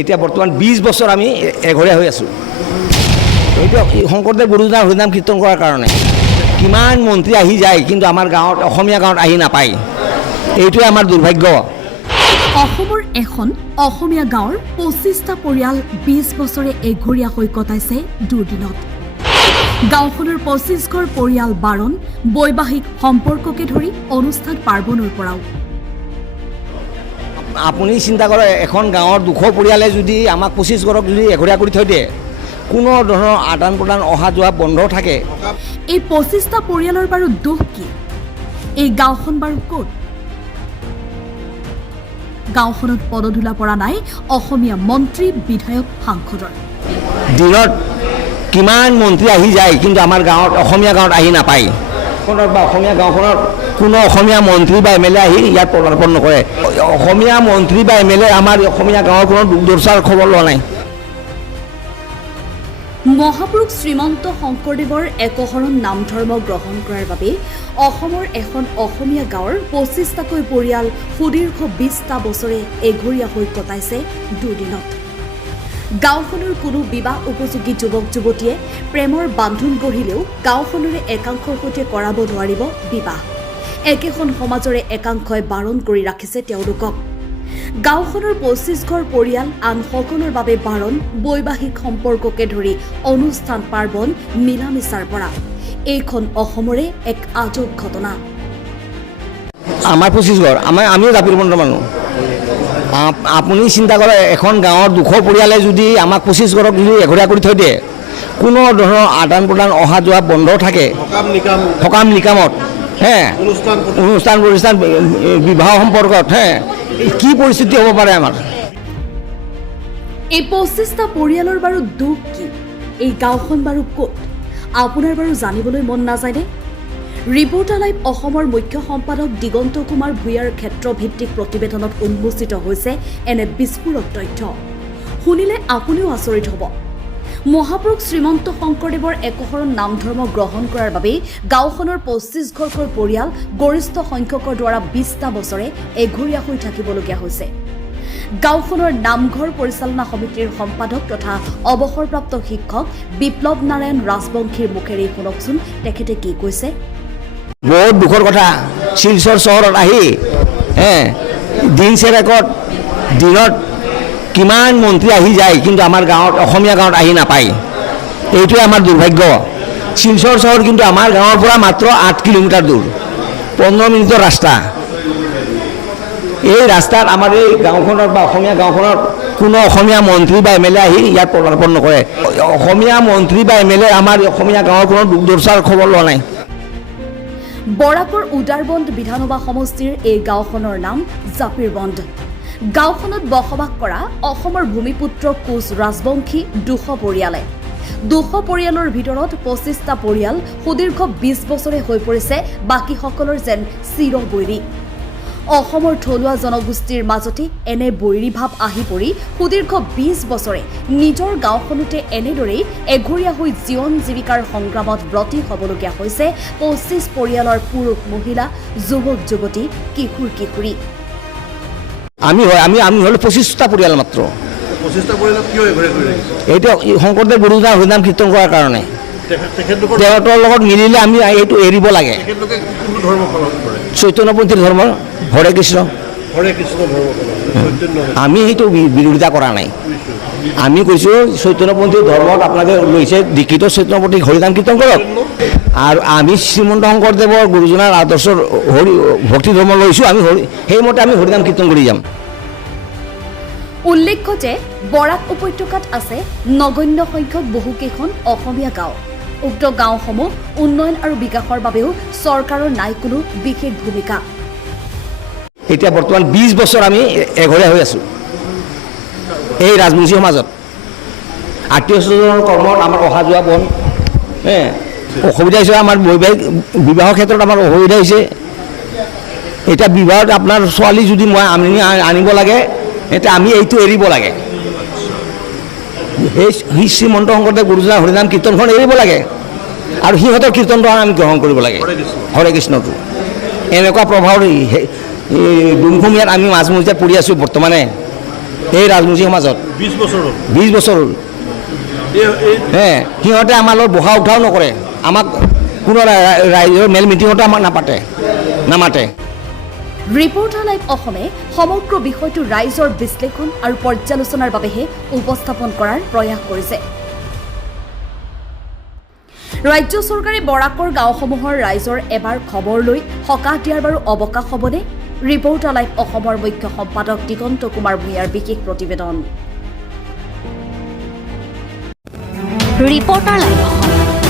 এতিয়া বৰ্তমান 20 বছৰ আমি এঘৰীয়া হৈ আছোঁ। এইটো শংকৰদেৱ গুৰুজনাৰ হৰিনাম কীৰ্তন কৰাৰ কাৰণে কিমান মন্ত্ৰী আহি যায়, কিন্তু আমাৰ গাঁৱত অসমীয়া গাঁৱত আহি নাপায়। এইটোৱে আমাৰ দুৰ্ভাগ্য। অসমৰ এখন অসমীয়া গাঁৱৰ 25টা পৰিয়াল 20 বছৰে এঘৰীয়া হৈ কটাইছে দুৰ্দিনত। গাঁওখনৰ 25 ঘৰ পৰিয়াল বাৰণ, বৈবাহিক সম্পৰ্ককে ধৰি অনুষ্ঠান পাৰ্বণৰ পৰাও। আপুনি চিন্তা কৰে, এখন গাঁৱৰ 200 পৰিয়ালে যদি আমাক 25 ঘৰক যদি এঘৰীয়া কৰি থৈ দিয়ে, কোনো ধৰণৰ আদান প্ৰদান অহা যোৱা বন্ধ থাকে। এই 25টা পৰিয়ালৰ বাৰু দুখ কি? এই গাঁওখন বাৰু ক'ত? গাঁওখনত পদধূলা পৰা নাই অসমীয়া মন্ত্ৰী, বিধায়ক, সাংসদৰ। দিনত কিমান মন্ত্ৰী আহি যায়, কিন্তু আমাৰ গাঁৱত অসমীয়া গাঁৱত আহি নাপায়। বা অসমীয়া গাঁওখনত কোনো অসমীয়া মন্ত্ৰী বা এম এল এ আহি ইয়াত পদাৰ্পণ নকৰে। অসমীয়া মন্ত্ৰী বা এম এল এ আমাৰ অসমীয়া গাঁৱৰ কোনো দুৰ্দশাৰ খবৰ লোৱা নাই। মহাপুৰুষ শ্ৰীমন্ত শংকৰদেৱৰ একশৰণ নাম ধৰ্ম গ্ৰহণ কৰাৰ বাবে অসমৰ এখন অসমীয়া গাঁৱৰ 25টাকৈ পৰিয়াল সুদীৰ্ঘ 20টা বছৰে এঘৰীয়া হৈ কটাইছে দুৰ্দিনত। গাঁওখনৰ কোনো বিবাহ উপযোগী যুৱক যুৱতীয়ে প্ৰেমৰ বান্ধোন গঢ়িলেও গাঁওখনৰে একাংশৰ সৈতে কৰাব নোৱাৰিব বিবাহ। একেখন সমাজৰে একাংশই বাৰণ কৰি ৰাখিছে তেওঁলোকক। গাঁওখনৰ 25 ঘৰ পৰিয়াল আন সকলৰ বাবে বাৰণ, বৈবাহিক সম্পৰ্ককে ধৰি অনুষ্ঠান পাৰ্বণ, মিলা মিছাৰ পৰা। এইখন অসমৰে এক আজব ঘটনা। আমাৰ 25 ঘৰ, আমিও জাপিৰ বন্ধ মানুহ। আপুনি চিন্তা কৰে, এখন গাঁৱৰ 200 পৰিয়ালে যদি আমাক 25 ঘৰক যদি এঘৰীয়া কৰি থৈ দিয়ে, কোনো ধৰণৰ আদান প্ৰদান অহা যোৱা বন্ধ থাকে। সকাম নিকামত অনুষ্ঠান প্ৰতিষ্ঠান বিবাহ সম্পৰ্কত কি পৰিস্থিতি হ'ব পাৰে আমাৰ? এই 25টা পৰিয়ালৰ বাৰু দুখ কি? এই গাঁওখন বাৰু ক'ত? আপোনাৰ বাৰু জানিবলৈ মন নাযায়নে? ৰিপৰ্টাৰ লাইভ অসমৰ মুখ্য সম্পাদক দিগন্ত কুমাৰ ভূঞাৰ ক্ষেত্ৰভিত্তিক প্ৰতিবেদনত উন্মোচিত হৈছে এনে বিস্ফোৰক তথ্য। শুনিলে আপুনিও আচৰিত হ'ব। মহাপুৰুষ শ্ৰীমন্ত শংকৰদেৱৰ একশৰণ নাম ধৰ্ম গ্ৰহণ কৰাৰ বাবে গাঁওখনৰ 25 ঘৰকৈ পৰিয়াল গৰিষ্ঠ সংখ্যকৰ দ্বাৰা 20টা বছৰে এঘৰীয়া হৈ থাকিবলগীয়া হৈছে। গাঁওখনৰ নামঘৰ পৰিচালনা সমিতিৰ সম্পাদক তথা অৱসৰপ্ৰাপ্ত শিক্ষক বিপ্লৱ নাৰায়ণ ৰাজবংশীৰ মুখেৰে শুনকচোন তেখেতে কি কৈছে। বহুত দুখৰ কথা, শিলচৰ চহৰত আহি দিন চেৰেকত দিনত কিমান মন্ত্ৰী আহি যায়, কিন্তু আমাৰ গাঁৱত অসমীয়া গাঁৱত আহি নাপায়। এইটোৱে আমাৰ দুৰ্ভাগ্য। শিলচৰ চহৰ কিন্তু আমাৰ গাঁৱৰ পৰা মাত্ৰ 8 কিলোমিটাৰ দূৰ, 15 মিনিটৰ ৰাস্তা। এই ৰাস্তাত আমাৰ এই গাঁওখনত বা অসমীয়া গাঁওখনত কোনো অসমীয়া মন্ত্ৰী বা এম এল এ আহি ইয়াত পদাৰ্পণ নকৰে। অসমীয়া মন্ত্ৰী বা এম এল এ আমাৰ অসমীয়া গাঁৱৰ কোনো দুৰ্দশাৰ খবৰ লোৱা নাই। বৰাকৰ উদাৰবন্দ বিধানসভা সমষ্টিৰ এই গাঁওখনৰ নাম জাপিৰবন্দ। গাঁওখনত বসবাস কৰা অসমৰ ভূমিপুত্ৰ কোচ ৰাজবংশী 200 পৰিয়ালে। 200 পৰিয়ালৰ ভিতৰত 25টা পৰিয়াল সুদীৰ্ঘ 20 বছৰে হৈ পৰিছে বাকীসকলৰ যেন চিৰবৈৰী। অসমৰ থলুৱা জনগোষ্ঠীৰ মাজতে এনে বৈৰী ভাৱ আহি পৰি সুদীৰ্ঘ 20 বছৰে নিজৰ গাঁওখনতে এনেদৰেই এঘৰীয়া হৈ জীৱন জীৱিকাৰ সংগ্ৰামত ব্ৰতী হ'বলগীয়া হৈছে 25 পৰিয়ালৰ পুৰুষ মহিলা, যুৱক যুৱতী, কিশোৰ কিশোৰী। আমি হলো 25টা পৰিয়াল মাত্ৰ। 25টা পৰিয়ালক কিয় এঘৰীয়া কৰি ৰাখিছে? এইটো শংকৰদেৱ গুৰুজনাৰ হৰিনাম কীৰ্তন কৰাৰ কাৰণে। তেখেতৰ লগত মিলিলে আমি এইটো এৰিব লাগে। তেখেতলোকে কোনটো ধৰ্ম পালন কৰে? চৈতন্যপন্থীৰ ধৰ্ম, হৰে কৃষ্ণ। হৰে কৃষ্ণ ধৰ্ম পালন কৰে। আমি সেইটো বিৰোধিতা কৰা নাই। আমি কৈছোঁ চৈতন্যপন্থী ধৰ্মত আপোনালোকে লৈছে, দীক্ষিত চৈতন্যপন্থী হৰিনাম কীৰ্তন কৰক। আৰু আমি শ্ৰীমন্ত শংকৰদেৱৰ গুৰুজনাৰ আদৰ্শৰ ভক্তি ধৰ্ম লৈছোঁ, আমি সেইমতে আমি হৰিনাম কীৰ্তন কৰি যাম। উল্লেখ্য যে বৰাক উপত্যকাত আছে নগণ্য সংখ্যক বহুকেইখন অসমীয়া গাঁও। উক্ত গাঁওসমূহ উন্নয়ন আৰু বিকাশৰ বাবেও চৰকাৰৰ নাই কোনো বিশেষ ভূমিকা। এতিয়া বৰ্তমান 20 বছৰ আমি এঘৰীয়া হৈ আছোঁ এই ৰাজবংশী সমাজত। আত্মীয় স্বজনৰ কৰ্মত আমাৰ অহা যোৱা বন্ধ, অসুবিধা হৈছে। আমাৰ বৈবাহিক বিবাহৰ ক্ষেত্ৰত আমাৰ অসুবিধা হৈছে। এতিয়া বিবাহত আপোনাৰ ছোৱালী যদি মই আনিব লাগে, এতিয়া আমি এইটো এৰিব লাগে। সেই শ্ৰীমন্ত শংকৰদেৱ গুৰুজনাৰ হৰিনাম কীৰ্তনখন এৰিব লাগে আৰু সিহঁতৰ কীৰ্তনটো আমি গ্ৰহণ কৰিব লাগে, হৰে কৃষ্ণটো। এনেকুৱা প্ৰভাৱ দুমখুমীয়াত আমি মাজমজিয়াত পৰি আছোঁ বৰ্তমানে। এই ৰাজনৈতিক সমাজত 20 বছৰ হ'ল 20 বছৰ হ'ল এই হে সিহঁতে আমাৰ লগত বহা উঠাও নকৰে আমাক কোনো ৰাইজৰ মেল মিটিঙতো আমাক নামাতে ৰিপৰ্টাৰ লাইভ অসমে সমগ্ৰ বিষয়টো ৰাইজৰ বিশ্লেষণ আৰু পৰ্যালোচনাৰ বাবেহে উপস্থাপন কৰাৰ প্ৰয়াস কৰিছে ৰাজ্য চৰকাৰে বৰাকৰ গাঁওসমূহৰ ৰাইজৰ এবাৰ খবৰ লৈ সকাহ দিয়াৰ বাৰু অৱকাশ হ'বনে ৰিপৰ্টাৰ লাইভ অসমৰ মুখ্য সম্পাদক দিগন্ত কুমাৰ ভূঞাৰ বিশেষ প্ৰতিবেদন ৰিপৰ্টাৰ লাইভ অসম